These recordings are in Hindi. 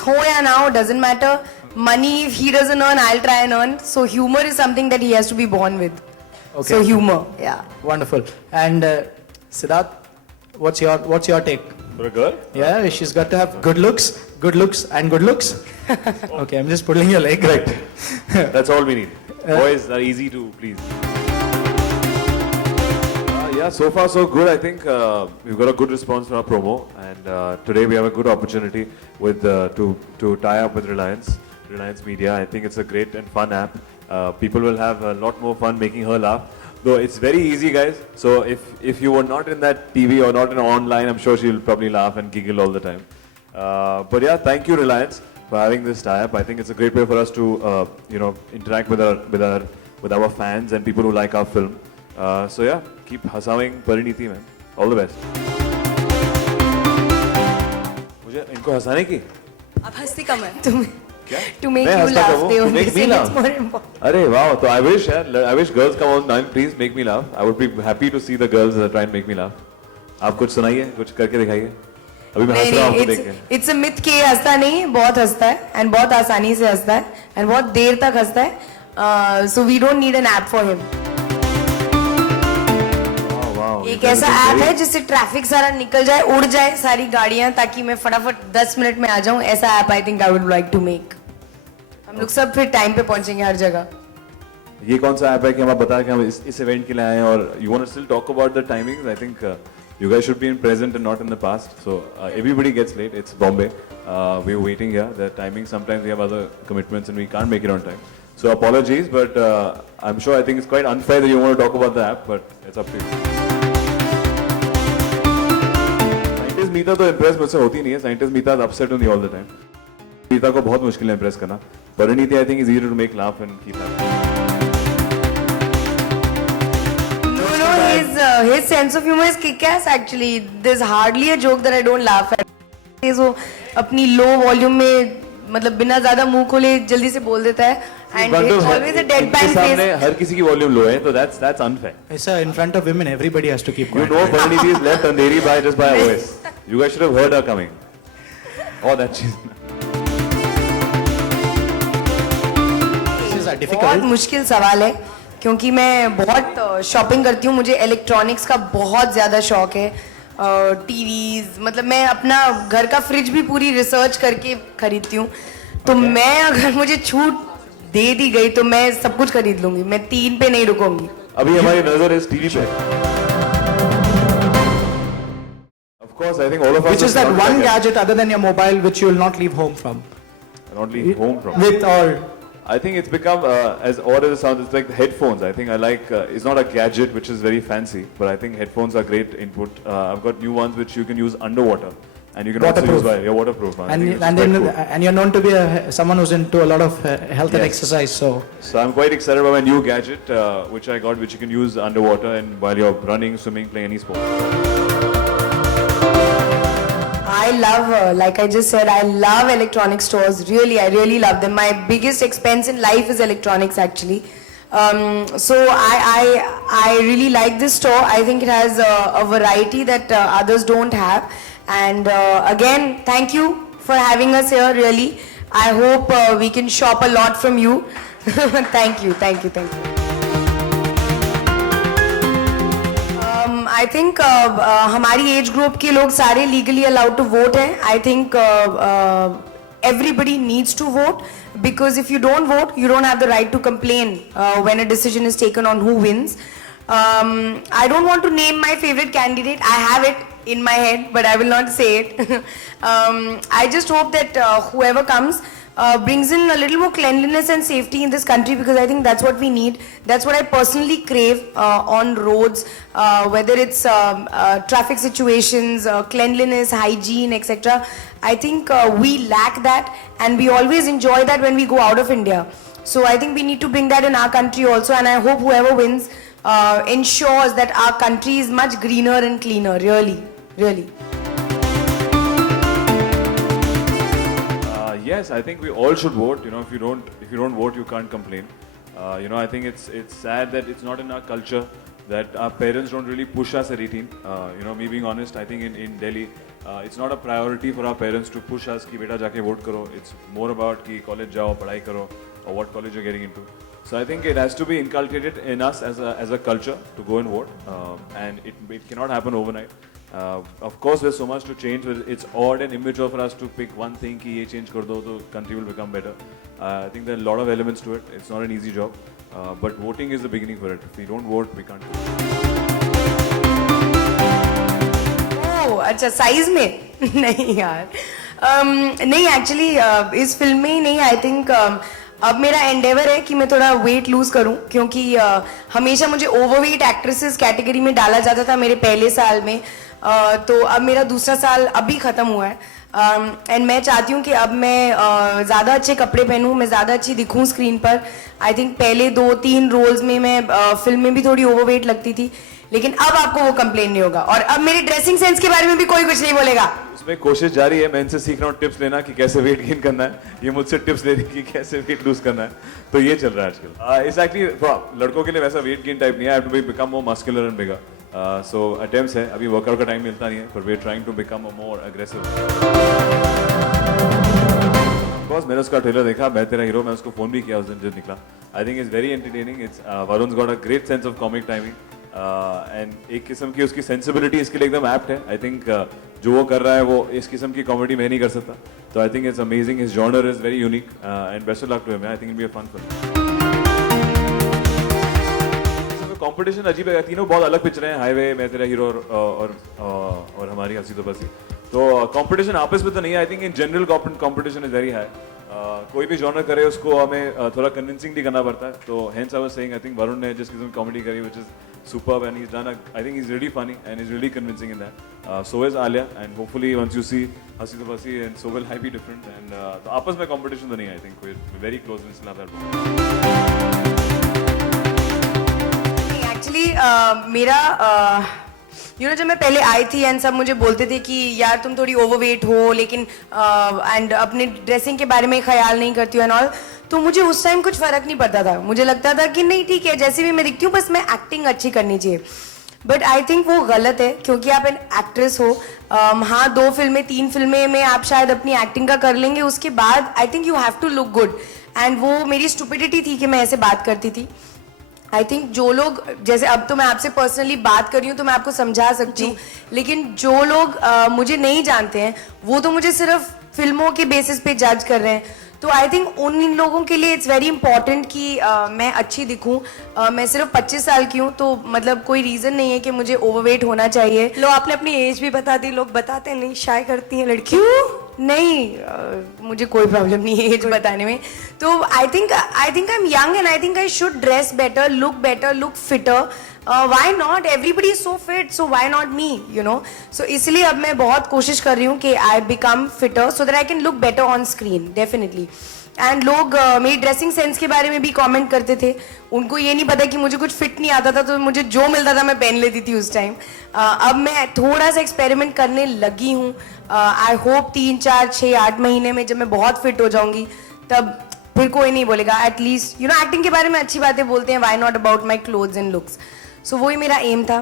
ho ya na ho, doesn't matter. Money, if he doesn't earn, I'll try and earn. So humor is something that he has to be born with. Okay. So humor, yeah. Wonderful. And Siddharth, what's your take? For a girl? Yeah, she's got to have good looks, and good looks. Okay, I'm just pulling your leg. Correct. That's all we need. Boys are easy to please. Yeah, so far so good. I think we've got a good response from our promo, and today we have a good opportunity with to tie up with Reliance Media. I think it's a great and fun app. People will have a lot more fun making her laugh. Though it's very easy, guys. So if you were not in that TV or not in online, I'm sure she'll probably laugh and giggle all the time. But yeah, thank you Reliance for having this tie-up. I think it's a great way for us to interact with our fans and people who like our film. So yeah, keep हंसाविंग Parineeti man. All the best. मुझे इनको हंसाने की? आप हंसती कम है To make मैं you हंसता laugh, कब they हूँ? To only make me say laugh. it's more important. अरे वाह, तो I wish girls come on, please make me laugh. I would be happy to see the girls try and make me laugh. आप कुछ सुनाइए, कुछ करके दिखाइए. अभी मैं हंस रहा हूँ आपको देख के. It's a myth कि हंसता नहीं, बहुत हंसता है and बहुत आसानी से हंसता है and बहुत देर तक हंसता है. So we don't need an app for him. एक ऐसा ऐप है जिससे ट्रैफिक सारा निकल जाए, उड़ जाए सारी गाड़ियां, ताकि मैं फटाफट 10 मिनट में आ जाऊं. ऐसा app I think I would like to make. हम लोग सब फिर टाइम पे पहुंचेंगे हर जगह. ये कौन सा ऐप है कि हम आप बता कि हम इस इवेंट के लिए आए हैं और you want to still talk about the timings. I think you guys should be in present and not in the past. So everybody gets late. It's Bombay. We're waiting here. The timing, sometimes we have other commitments and we can't make it on time. So apologies, but I'm sure I think it's quite unfair that you want to talk about the app, but it's up to you. Scientist Meeta तो impress मुझसे होती नहीं है. Scientist Meeta is upset on me all the time. Meeta को बहुत मुश्किल है impress करना. Pariniti I think is easier to make laugh and keep happy. His sense of humor is kick-ass actually. There's hardly a joke that I don't laugh at. वो अपनी low volume में मतलब बिना ज़्यादा मुंह खोले जल्दी से बोल देता है. And it's always a deadpan face. हर किसी की volume low है, तो that's unfair. Sir, in front of women, everybody has to keep quiet. You know Pariniti is left Andheri by just by a voice. You guys should have heard her coming. Oh, that she's. This is a बहुत difficult. मुश्किल सवाल है क्योंकि मैं बहुत शॉपिंग करती हूँ. मुझे इलेक्ट्रॉनिक्स का बहुत ज़्यादा शौक है. टीवीज, मतलब मैं अपना घर का फ्रिज भी पूरी रिसर्च करके खरीदती हूँ. तो मैं अगर मुझे छूट दे दी गई तो मैं सब कुछ खरीद लूंगी. मैं 3 पे नहीं रुकूंगी. अभी हमारी नजर इस टीवी पे. Of course, I think all of us. Which is that one gadget other than your mobile which you will not leave home from? Not leave home from. With or. I think it's become as odd as it sounds. It's like the headphones. I think I like. It's not a gadget which is very fancy, but I think headphones are great input. I've got new ones which you can use underwater, and you can also use you're waterproof. And you're known to be someone who's into a lot of health and exercise. So I'm quite excited about my new gadget which I got, which you can use underwater and while you're running, swimming, playing any sport. I love, like I just said, I love electronic stores. Really, I really love them. My biggest expense in life is electronics, actually. So I really like this store. I think it has a variety that others don't have. And again, thank you for having us here. Really, I hope we can shop a lot from you. Thank you. I think हमारी एज ग्रुप के लोग सारे लीगली अलाउड टू वोट हैं. I think everybody needs to vote, because if you don't vote, you don't have the right to complain when a decision is taken on who wins. I don't want to name my favorite candidate. I have it in my head, but I will not say it. I just hope that whoever comes brings in a little more cleanliness and safety in this country, because I think that's what we need. That's what I personally crave on roads, whether it's traffic situations, cleanliness, hygiene, etc. I think we lack that, and we always enjoy that when we go out of India. So I think we need to bring that in our country also, and I hope whoever wins ensures that our country is much greener and cleaner. Really. Yes, I think we all should vote. You know, if you don't vote, you can't complain. I think it's sad that it's not in our culture that our parents don't really push us at 18. You know, me being honest, I think in Delhi, it's not a priority for our parents to push us कि बेटा जाके vote करो. It's more about कि college जाओ, पढ़ाई करो, or what college you're getting into. So I think it has to be inculcated in us as a culture to go and vote, and it cannot happen overnight. Of course, there's so much to change. It's odd and immature for us to pick one thing कि ये change कर दो तो country will become better. I think there are a lot of elements to it. It's not an easy job, but voting is the beginning for it. If we don't vote, we can't do it. ओह अच्छा साइज में नहीं यार नहीं एक्चुअली इस फिल्म में ही नहीं आई थिंक अब मेरा एंडेवर है कि मैं थोड़ा वेट लूज करूं क्योंकि हमेशा मुझे ओवरवेट एक्ट्रेसेस कैटेगरी में डाला जाता था मेरे पहले साल में तो अब मेरा दूसरा साल अभी खत्म हुआ है एंड मैं चाहती हूँ कि अब मैं ज़्यादा अच्छे कपड़े पहनूं मैं ज़्यादा अच्छी दिखूं स्क्रीन पर आई थिंक पहले 2-3 रोल्स में मैं फिल्म में भी थोड़ी ओवरवेट लगती थी लेकिन अब आपको वो कंप्लेन नहीं होगा और अब मेरी ड्रेसिंग सेंस के बारे में भी कोई कुछ नहीं बोलेगा उसमें कोशिश जारी है मैं इनसे सीख रहा हूँ टिप्स लेना कि कैसे वेट गेन करना है ये मुझसे टिप्स ले रही कि कैसे वेट लूज करना है तो ये चल रहा है आजकल इट्स एक्चुअली लड़कों के लिए वैसा वेट गेन टाइप नहीं है I have to become more muscular and bigger so attempts है अभी वर्कआउट का टाइम मिलता नहीं है पर we are trying to become a more aggressive boss मैंने उसका ट्रेलर देखा मैं तेरा हीरो मैं उसको फोन भी किया उस दिन जब निकला I think it's very entertaining it's Varun's got a great sense of comic timing and एक किस्म की उसकी सेंसिबिलिटी इसके लिए एकदम एप्ट है आई थिंक जो वो कर रहा है वो इस किस्म की कॉमेडी मैं नहीं कर सकता तो I think it's amazing his genre is very unique and best of luck to him I think it be a fun film competition अजीब है तीनों बहुत अलग पिक्चर हैं हाईवे मैं तेरा हीरो और हमारी हंसी तो बसी तो कंपटीशन आपस में तो नहीं है I think in general competition is very high कोई भी जॉनर करे उसको हमें थोड़ा कन्विंसिंग भी करना पड़ता है तो hence I was saying I think Varun ने जिस किस्म की कॉमेडी करी which is superb and he's done I think he's really funny and he's really convincing in that so is Alia and hopefully once you see Hasi to Basi and so will I be different and तो आपस में competition तो नहीं है I think we're very close and still have that actually मेरा यू नो जब मैं पहले आई थी एंड सब मुझे बोलते थे कि यार तुम थोड़ी ओवरवेट हो लेकिन एंड अपने ड्रेसिंग के बारे में ख्याल नहीं करती हो एंड ऑल तो मुझे उस टाइम कुछ फर्क नहीं पड़ता था मुझे लगता था कि नहीं ठीक है जैसे भी मैं दिखती हूँ बस मैं एक्टिंग अच्छी करनी चाहिए बट आई थिंक वो गलत है क्योंकि आप एन एक्ट्रेस हो हाँ 2 फिल्में 3 फिल्में में आप शायद अपनी एक्टिंग का कर लेंगे उसके बाद I think you have to look good and वो मेरी स्टुपिडिटी थी कि मैं ऐसे बात करती थी आई थिंक जो लोग जैसे अब तो मैं आपसे पर्सनली बात कर रही हूँ तो मैं आपको समझा सकती हूँ लेकिन जो लोग मुझे नहीं जानते हैं वो तो मुझे सिर्फ फिल्मों के बेसिस पे जज कर रहे हैं तो आई थिंक उन लोगों के लिए इट्स वेरी इंपॉर्टेंट कि मैं अच्छी दिखूं मैं सिर्फ 25 साल की हूँ तो मतलब कोई रीज़न नहीं है कि मुझे ओवरवेट होना चाहिए लो आपने अपनी एज भी बता दी लोग बताते नहीं शाय करती हैं लड़की क्यों नहीं मुझे कोई प्रॉब्लम नहीं है एज बताने में तो I think I am young and I think I should dress better look fitter why not everybody is so fit so why not me you know so इसलिए अब मैं बहुत कोशिश कर रही हूँ कि I become fitter so that I can look better on screen definitely and लोग मेरी ड्रेसिंग सेंस के बारे में भी कमेंट करते थे उनको ये नहीं पता कि मुझे कुछ फिट नहीं आता था तो मुझे जो मिलता था मैं पहन लेती थी उस टाइम अब मैं थोड़ा सा एक्सपेरिमेंट करने लगी हूँ आई होप 3-4-6-8 महीने में जब मैं बहुत फिट हो जाऊंगी तब फिर कोई नहीं बोलेगा एटलीस्ट यू नो एक्टिंग के बारे में अच्छी बातें बोलते हैं why not about my clothes and looks so वही मेरा एम था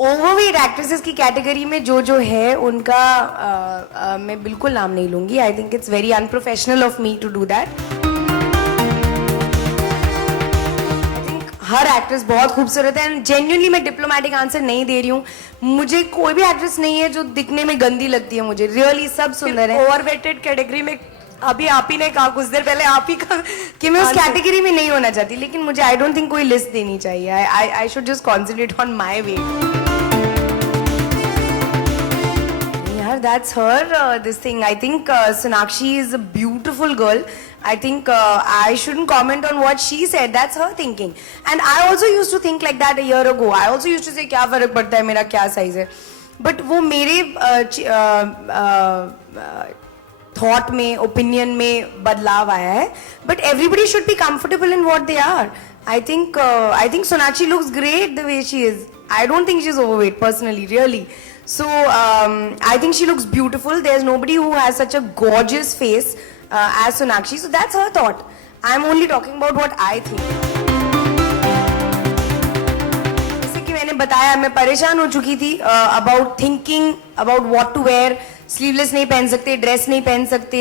ओवरवेट एक्ट्रेसेस की कैटेगरी में जो है उनका मैं बिल्कुल नाम नहीं लूंगी I think it's very unprofessional of me to do that I think her actress बहुत खूबसूरत है एंड जेन्युइनली मैं डिप्लोमेटिक आंसर नहीं दे रही हूँ मुझे कोई भी एक्ट्रेस नहीं है जो दिखने में गंदी लगती है मुझे रियली सब सुंदर है ओवरवेटेड कैटेगरी में अभी आप ही ने कहा कुछ देर पहले आप ही का कि मैं उस कैटेगरी में नहीं होना चाहती लेकिन मुझे आई डोंट थिंक कोई लिस्ट देनी चाहिए I should just concentrate on my weight that's her this thing I think Sonakshi is a beautiful girl I think I shouldn't comment on what she said that's her thinking and I also used to think like that a year ago I also used to say क्या फर्क पड़ता है मेरा क्या साइज है but वो मेरे थॉट में ओपिनियन में बदलाव आया है but everybody should be comfortable in what they are I think Sonakshi looks great the way she is I don't think she's overweight personally really so I think she looks beautiful there's nobody who has such a gorgeous face as Sonakshi so that's her thought I'm only talking about what I think जैसे बताया मैं परेशान हो चुकी थी about thinking about what to wear, sleeveless नहीं पहन सकते, ड्रेस नहीं पहन सकते,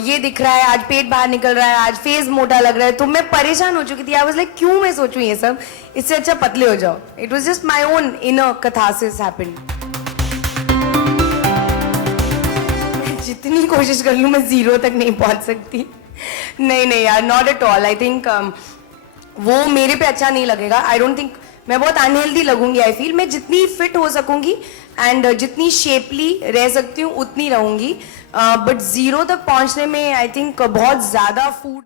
ये दिख रहा है, आज पेट बाहर निकल रहा है, आज फेस मोटा लग रहा है, तो मैं परेशान हो चुकी थी। आई वाज लाइक क्यों मैं सोचूं ये सब, इससे अच्छा पतले हो जाओ। It was just my own inner catharsis happened. जितनी कोशिश कर लूं मैं 0 तक नहीं पहुंच सकती। नहीं यार, not at all. I think वो मेरे पे अच्छा नहीं लगेगा। आई डोंट थिंक मैं बहुत अनहेल्दी लगूंगी। आई फील मैं जितनी फिट हो सकूंगी एंड जितनी शेपली रह सकती हूँ उतनी रहूंगी, बट 0 तक पहुंचने में आई थिंक बहुत ज्यादा फूड